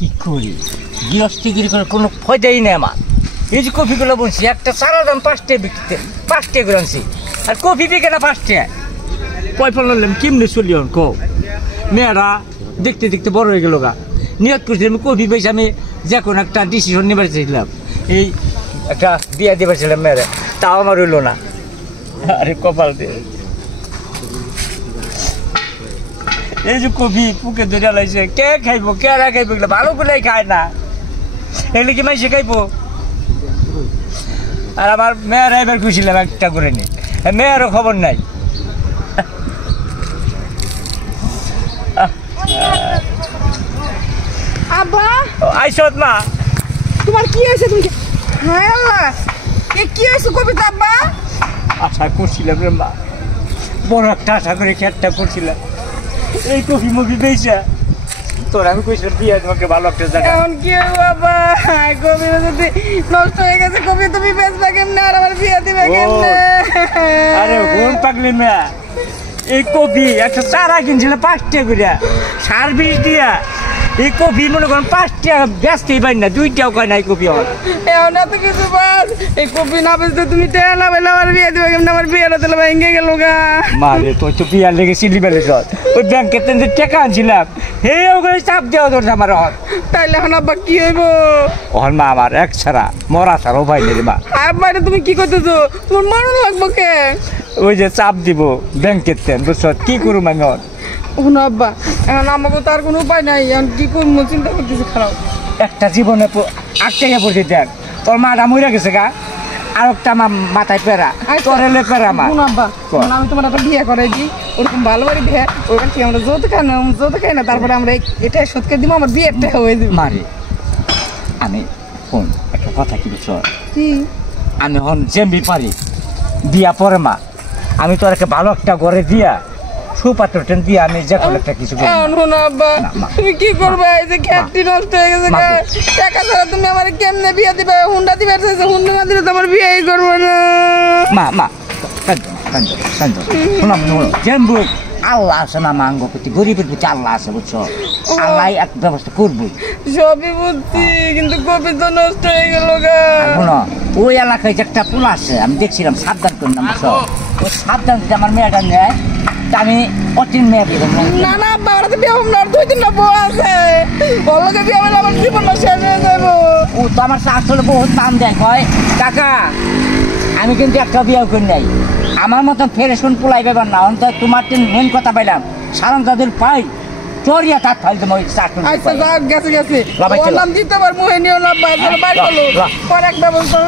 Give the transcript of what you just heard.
কি করি গৃহস্থিগিরি করে কোনো ফায়দাই নেই আমার। এই যে কপিগুলো বলছি একটা সারা দাম 5 টাকা বিকতে 5 টাকা করে আনছি আর কপি বিকে না 5 টাকা পয় ফেলাম কেমনে চলি আর কও। মেয়েরা দেখতে দেখতে বড় হয়ে গেল গা নিয়ত করছিলাম কপি পেয়েছি আমি যে কোনো একটা ডিসিশন নেবার চাইছিলাম এই একটা বিয়া দেবার ছিলাম মেয়েরা তাও আমার হইল না। আরে কপাল দিয়ে এই যে কপি পুকে ধরে লাইছে কে খাইবো কে না খাইবো এগুলো ভালো করে খায় না এগুলো কি মাইসে খাইবো। আর আমার মেয়েরা এবার খুশিলাম একটা করে নি মেয়েরও খবর নাই। আব্বা আইসত মা তোমার কি হয়েছে তুমি হ্যাঁ আল্লাহ কি হয়েছে কবিতা আব্বা? আশা করছিলাম রে মা বড় একটা আশা করে খেটটা করছিলাম এই কফি মুভি পেয়েছে তোর আমি কইছিলাম বিয়ে তোমাকে ভালো একটা জায়গা এখন কি বাবা কবি যদি নষ্ট হয়ে গেছে কবি তুমি বেচবা কেমনে আর আমার বিয়ে দিবে কেমনে? আরে কোন পাগলি মেয়া এই কপি একটা চারা কিনছিল 5 টাকা করে সার বিষ দিয়া এই কপি মনে করেন 5 টাকা বেচতেই পারি না 2 টাকাও কয় না এই কপি আমার এখন এত কিছু বাস এই কপি না বেচতে তুমি টেয়া না পেলে আমার বিয়ে দিবে কেমনে? আমার বিয়েটা তাহলে ভেঙে গেল গা। মারে তোর তো বিয়ার লেগে সিলি বেড়ে চল ওই ব্যাংকের থেকে টাকা আনছিলাম হে ওখানে চাপ দেওয়া ধরছে আমার হন তাইলে এখন আব্বা কি হইব? ওহন মা আমার এক ছাড়া মরা ছাড়াও ভাই নেই মা। আব্বা এটা তুমি কি করতেছো? তোমার মরণ লাগবো কে? ওই যে চাপ দিব ব্যাংকের থেকে বুঝছ কি করুম আমি হন এখন আব্বা এখন আমাকে তো আর কোনো উপায় নাই এখন কি করবো চিন্তা করতেছি খারাপ একটা জীবনে 8 টাকা পড়ছে দেখ তোর মাটা মরে গেছে গা আর একটা আমার মাথায় পেরা তোর এলে পেরা মা। আব্বা আমি তোমার একটা বিয়ে করাই দিই ওরকম ভালো বাড়ি বিয়ে ওখান থেকে আমরা যৌতুক খাই না তারপরে আমরা এটা সৎকে দিব আমার বিয়েটা হয়ে যাবে মারে আমি ফোন একটা কথা কি বুঝছ কি আমি হন যেমনি পারি বিয়া পরে মা আমি তোর একটা ভালো একটা ঘরে দিয়া সুপাত্র টেন দিয়ে আমি যে কোনো একটা কিছু আব্বা তুমি কি করবে এই যে খ্যাটটি নষ্ট হয়ে গেছে টাকা ছাড়া তুমি আমার কেমনে বিয়ে দিবে হুন্ডা দিবে হুন্ডা না দিলে তোমার বিয়েই করবো না মা মা শোনাম যেমন আল্লাহ আছে না মাঙ্গ প্রতি গরিবের প্রতি আল্লাহ আছে বুঝছো আল্লাহ এক ব্যবস্থা করবো সবই বুঝছি কিন্তু কপি তো নষ্ট হয়ে গেল গা। শোনো ওই এলাকায় যে একটা পোলা আছে আমি দেখছিলাম সাবধান করলাম বুঝছো ওই সাবধান যদি আমার মেয়েটা নেয় তা আমি অচিন মেয়ে বিয়ে করবো না না আব্বা ওরা তো বিয়ে হবো না 2-3টা বউ আছে ওগুলোকে বিয়ে হলে আমার জীবনটা শেষ হয়ে যাবো। ও তো আমার আসলে বহুত দাম দেয় কয় কাকা আমি কিন্তু একটা বিয়ে করি নাই আমার মতন ফেরেশন পোলাই ব্যাপার না অন্তত তোমার মেন কথা পাইলাম সারান তাদের পাই চরিয়া তার ফাইল তোমার আচ্ছা যাক গেছে ওর নাম দিতে পারবো নিও না বাড়ি হলো পরে এক ব্যবস্থা